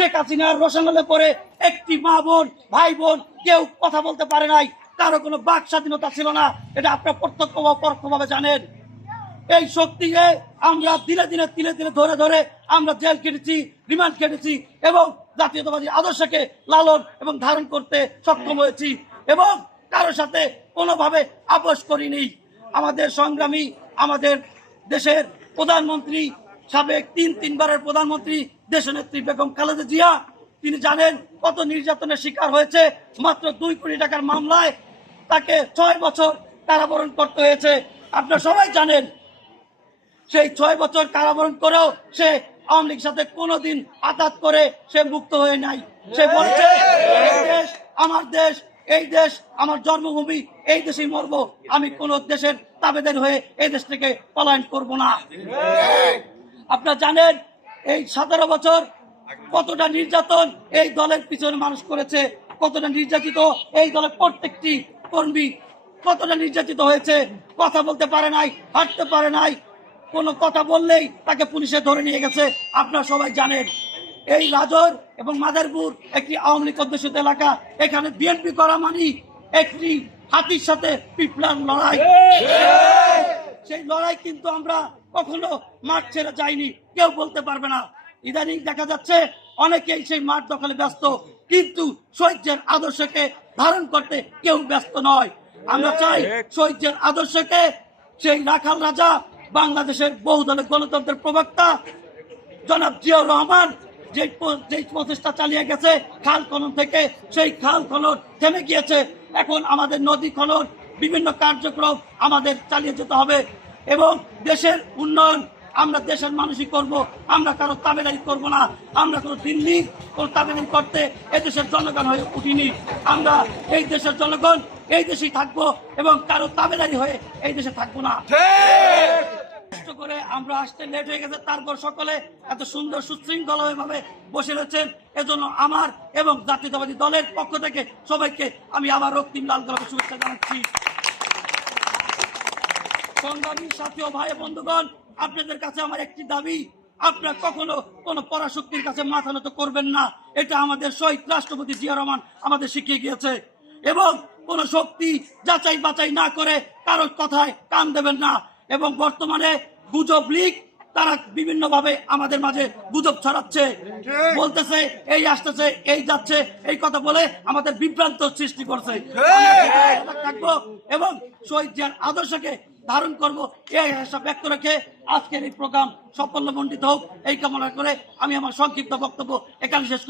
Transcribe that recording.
শেখ হাসিনার রোশানলে পরে একটি মা বোন ভাই বোন কেউ কথা বলতে পারে নাই, কারো কোনো বাক স্বাধীনতা ছিল না। এটা আপনারা প্রত্যক্ষ বা পরোক্ষভাবে জানেন। এই শক্তিকে আমরা দিনে দিনে তিলে তিলে ধরে ধরে আমরা জেল কেটেছি, রিমান্ড কেটেছি এবং জাতীয়তাবাদী আদর্শকে লালন এবং ধারণ করতে সক্ষম হয়েছি এবং কারোর সাথে কোনোভাবে আপোষ করিনি। আমাদের সংগ্রামী, আমাদের দেশের প্রধানমন্ত্রী, সাবেক তিনবারের প্রধানমন্ত্রী দেশনেত্রী বেগম খালেদা জিয়া, তিনি জানেন কত নির্যাতনের শিকার হয়েছে। মাত্র 2 কোটি টাকার মামলায় তাকে 6 বছর কারাবরণ করতে হয়েছে। আপনারা সবাই জানেন সেই 6 বছর কারাবরণ করেও সে আওয়ামী লীগের সাথে কোনোদিন আঘাত করে সে মুক্ত হয়ে নাই। সে বলছে এই দেশ আমার দেশ, এই দেশ আমার জন্মভূমি, এই দেশেই মরবো, আমি কোন দেশের তাবেদার হয়ে এই দেশ থেকে পলায়ন করব না। আপনারা জানেন এই 17 বছর কতটা নির্যাতন এই দলের পিছনে মানুষ করেছে, কতটা নির্যাতিত এই দলের প্রত্যেকটি কর্মী, কতটা নির্যাতিত হয়েছে। কথা বলতে পারে নাই, হাঁটতে পারে নাই, কোনো কথা বললেই তাকে পুলিশে ধরে নিয়ে গেছে। আপনারা সবাই জানেন এই রাজর এবং মাদারপুর একটি আওয়ামী লীগ অধ্যুষিত এলাকা। এখানে বিএনপি করা মানি একটি হাতির সাথে পিপলার লড়াই। সেই লড়াই কিন্তু আমরা কখনো মাঠ ছেড়ে যাইনি, কেউ বলতে পারবে না। ইদানিং দেখা যাচ্ছে অনেকেই সেই মাঠ দখলে ব্যস্ত, কিন্তু শহীদের আদর্শকে ধারণ করতে কেউ ব্যস্ত নয়। আমরা চাই শহীদের আদর্শকে সেই রাখাল রাজা, বাংলাদেশের বহুদলের গণতন্ত্রের প্রবক্তা জনাব জিয়াউর রহমান যে প্রচেষ্টা চালিয়ে গেছে খাল খনন থেকে, সেই খাল খনন থেমে গিয়েছে। এখন আমাদের নদী খনন বিভিন্ন কার্যক্রম আমাদের চালিয়ে যেতে হবে এবং দেশের উন্নয়ন আমরা দেশের মানুষই করব। আমরা কারো তাবেদারি করব না। আমরা কোনো দিল্লি কোনো তাবেদারি করতে এই দেশের জনগণ হয়ে উঠিনি। আমরা এই দেশের জনগণ এই দেশেই থাকবো এবং কারো তাবেদারি হয়ে এই দেশে থাকবো না। করে আমরা আসতে লেট হয়ে গেছে, তারপর সকলে এত সুন্দর সুশৃঙ্খল ভাবে বসে রয়েছেন। এজন্য আমার এবং জাতীয়তাবাদী দলের পক্ষ থেকে সবাইকে আমি আবার রক্তিম লাল গোলাপের শুভেচ্ছা জানাচ্ছি। সংগ্রামী সাথী ও ভাই বন্ধুগণ, আপনাদের কাছে আমার একটি দাবি, আপনারা কখনো কোনো পরাশক্তির কাছে মাথা নত করবেন না। এটা আমাদের শহীদ রাষ্ট্রপতি জিয়া রহমান আমাদের শিখিয়ে গিয়েছে। এবং কোন শক্তি যাচাই বাছাই না করে কারোর কথায় কান দেবেন না। এবং বর্তমানে গুজব লীগ তারা বিভিন্ন ভাবে আমাদের মাঝে গুজব ছড়াচ্ছে, বলতেছে এই আসতেছে এই যাচ্ছে, এই কথা বলে আমাদের বিভ্রান্ত সৃষ্টি করছে। থাকবো এবং শহীদ জিয়ার আদর্শকে ধারণ করবো এই আশা ব্যক্ত রেখে আজকের এই প্রোগ্রাম সাফল্যমণ্ডিত হোক এই কামনা করে আমি আমার সংক্ষিপ্ত বক্তব্য এখানে শেষ করি।